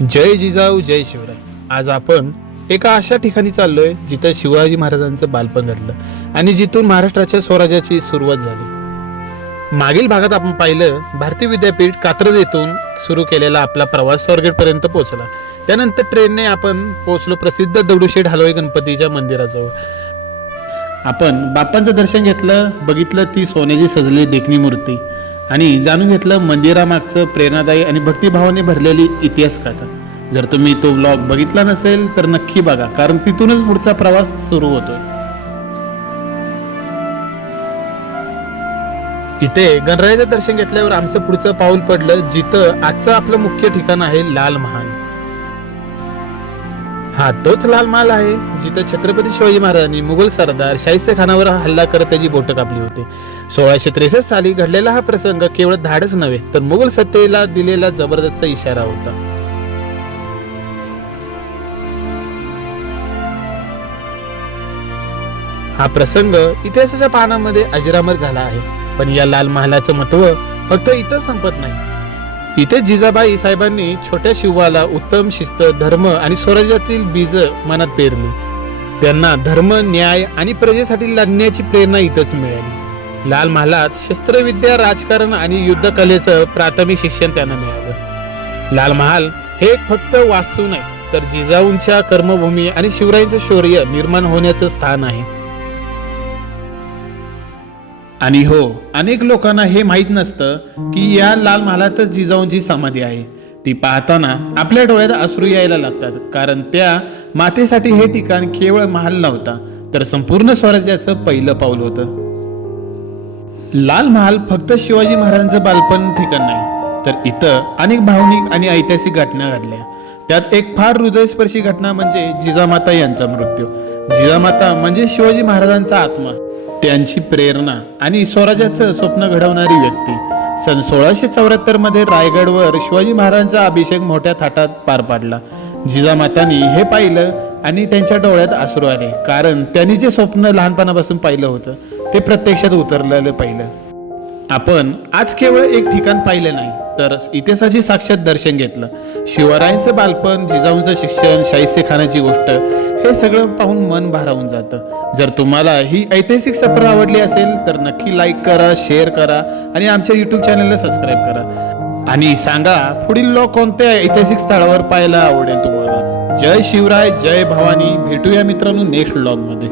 जय जिजाऊ जय शिवराय. आज आपण एका अशा ठिकाणी चाललोय जिथं शिवाजी महाराजांचं बालपण घडलं आणि जिथून महाराष्ट्राच्या स्वराज्याची सुरुवात झाली. मागील भागात आपण पाहिलं भारतीय विद्यापीठ कात्रज येथून सुरू केलेला आपला प्रवास स्वारगेटपर्यंत पोहोचला. त्यानंतर ट्रेनने आपण पोहोचलो प्रसिद्ध दगडूशेठ हलवाई गणपतीच्या मंदिराजवळ. आपण बाप्पांचं दर्शन घेतलं बघितलं ती सोन्याची सजलेली देखणी मूर्ती. आणि जाणून घेतलं मंदिरामागचं प्रेरणादायी आणि भक्तिभावाने भरलेली इतिहास कथा. जर तुम्ही तो ब्लॉग बघितला नसेल तर नक्की बघा कारण तिथूनच पुढचा प्रवास सुरू होतोय. इथे गणरायाचं दर्शन घेतल्यावर आमचं पुढचं पाऊल पडलं जिथं आजचं आपलं मुख्य ठिकाण आहे लाल महाल. हा तोच लाल महाल आहे जिथं छत्रपती शिवाजी महाराजांनी मुघल सरदार शाहिस्ते खानावर हल्ला करत त्याची बोटं कापली होती. सोळाशे त्रेसष्ट साली घडलेला हा प्रसंग केवळ धाडच नव्हे तर मुघल सत्तेला दिलेला जबरदस्त इशारा होता. हा प्रसंग इतिहासाच्या पानामध्ये अजरामर झाला आहे पण या लाल महालाचं महत्त्व फक्त इथं संपत नाही. इथे जिजाबाई साहेबांनी छोट्या शिवाला उत्तम शिस्त धर्म आणि स्वराज्यातील बीज मनात पेरली. त्यांना धर्म न्याय आणि प्रजेसाठी लढण्याची प्रेरणा इथंच मिळाली. लाल महालात शस्त्रविद्या राजकारण आणि युद्धकलेचं प्राथमिक शिक्षण त्यांना मिळालं. लाल महाल हे फक्त वास्तू नाही तर जिजाऊंच्या कर्मभूमी आणि शिवरायांचं शौर्य निर्माण होण्याचं स्थान आहे. आणि हो अनेक लोकांना हे माहीत नसतं की या लाल महालातच जिजाऊंची समाधी आहे. ती पाहताना आपल्या डोळ्यात अश्रू यायला लागतात कारण त्या मातेसाठी हे ठिकाण केवळ महाल नव्हता तर संपूर्ण स्वराज्याचं पहिलं पाऊल होतं. लाल महाल फक्त शिवाजी महाराजांचं बालपण ठिकाण नाही तर इथं अनेक भावनिक आणि ऐतिहासिक घटना घडल्या. त्यात एक फार हृदयस्पर्शी घटना म्हणजे जिजामाता यांचा मृत्यू. जिजामाता म्हणजे शिवाजी महाराजांचा आत्मा. त्यांची प्रेरणा आणि स्वराज्याचं स्वप्न घडवणारी व्यक्ती. सन सोळाशे चौऱ्याहत्तरमध्ये रायगडवर शिवाजी महाराजांचा अभिषेक मोठ्या थाटात पार पाडला. जिजामातांनी हे पाहिलं आणि त्यांच्या डोळ्यात आसरू आले. कारण त्यांनी जे स्वप्न लहानपणापासून पाहिलं होतं ते प्रत्यक्षात उतरलेलं पाहिलं. आपण आज केवळ एक ठिकाण पाहिलं नाही तर इतिहासाची साक्षात दर्शन घेतलं. शिवरायांचं बालपण जिजाऊंचं शिक्षण शाहिस्तेखानाची गोष्ट हे सगळं पाहून मन भारावून जातं. जर तुम्हाला ही ऐतिहासिक सफर आवडली असेल तर नक्की लाईक करा शेअर करा आणि आमच्या यूट्यूब चॅनलला सबस्क्राईब करा. आणि सांगा पुढील लोक कोणत्या ऐतिहासिक स्थळावर पाहायला आवडेल तुम्हाला? जय शिवराय जय भवानी. भेटूया मित्रांनो नेक्स्टमध्ये.